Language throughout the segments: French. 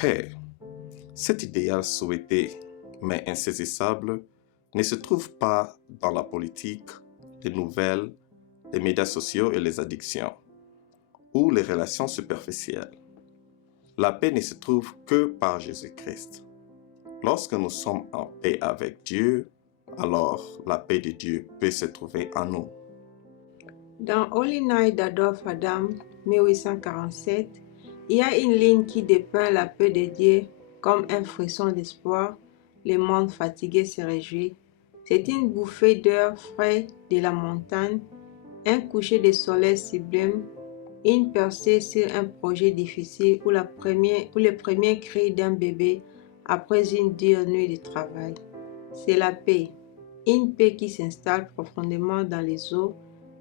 Paix. Cet idéal souhaité, mais insaisissable, ne se trouve pas dans la politique, les nouvelles, les médias sociaux et les addictions, ou les relations superficielles. La paix ne se trouve que par Jésus-Christ. Lorsque nous sommes en paix avec Dieu, alors la paix de Dieu peut se trouver en nous. Dans Holy Night d'Adolphe Adam, 1847, il y a une ligne qui dépeint la paix de Dieu comme un frisson d'espoir. Le monde fatigué se réjouit. C'est une bouffée d'air frais de la montagne, un coucher de soleil sublime, une percée sur un projet difficile ou le premier cri d'un bébé après une dure nuit de travail. C'est la paix, une paix qui s'installe profondément dans les os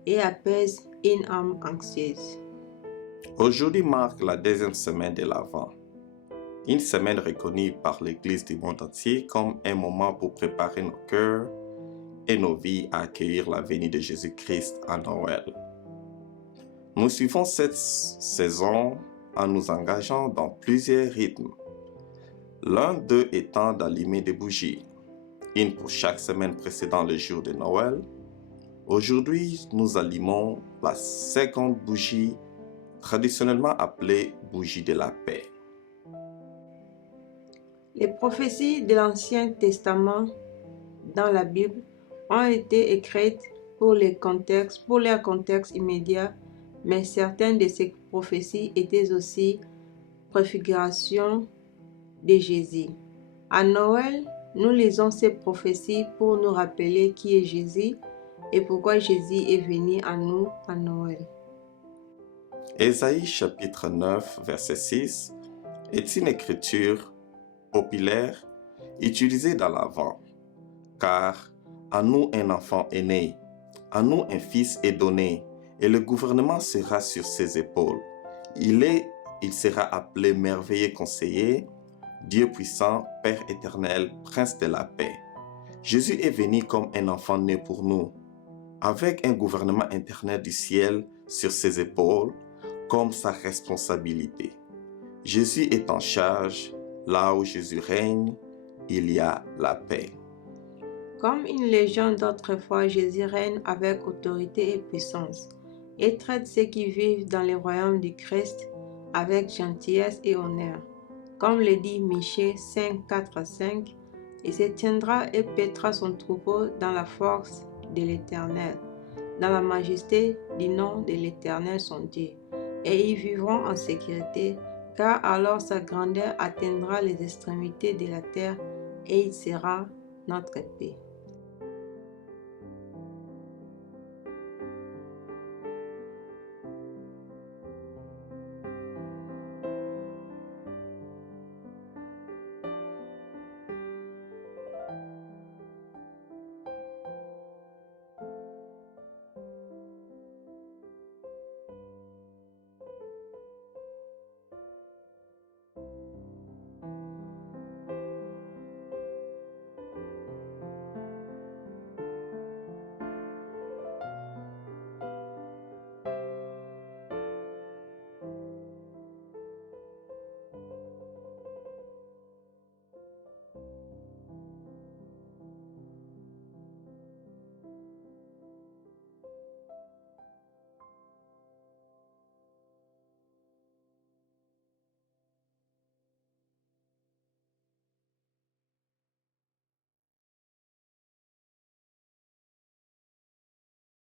et apaise une âme anxieuse. Aujourd'hui marque la deuxième semaine de l'Avent, une semaine reconnue par l'Église du monde entier comme un moment pour préparer nos cœurs et nos vies à accueillir la venue de Jésus-Christ à Noël. Nous suivons cette saison en nous engageant dans plusieurs rythmes, l'un d'eux étant d'allumer des bougies, une pour chaque semaine précédant le jour de Noël. Aujourd'hui, nous allumons la seconde bougie, traditionnellement appelée bougie de la paix. Les prophéties de l'Ancien Testament dans la Bible ont été écrites pour leur contexte immédiat, mais certaines de ces prophéties étaient aussi préfigurations de Jésus. À Noël, nous lisons ces prophéties pour nous rappeler qui est Jésus et pourquoi Jésus est venu à nous à Noël. Ésaïe chapitre 9, verset 6 est une écriture populaire utilisée dans l'Avent, car à nous un enfant est né, à nous un fils est donné, et le gouvernement sera sur ses épaules. Il sera appelé merveilleux conseiller, Dieu puissant, Père éternel, Prince de la paix. Jésus est venu comme un enfant né pour nous, avec un gouvernement éternel du ciel sur ses épaules, comme sa responsabilité. Jésus est en charge, là où Jésus règne, il y a la paix. Comme une légende d'autrefois, Jésus règne avec autorité et puissance et traite ceux qui vivent dans le royaume du Christ avec gentillesse et honneur. Comme le dit Michée 5, 4 à 5, il se tiendra et paîtra son troupeau dans la force de l'Éternel, dans la majesté du nom de l'Éternel son Dieu, et ils vivront en sécurité, car alors sa grandeur atteindra les extrémités de la terre et il sera notre paix.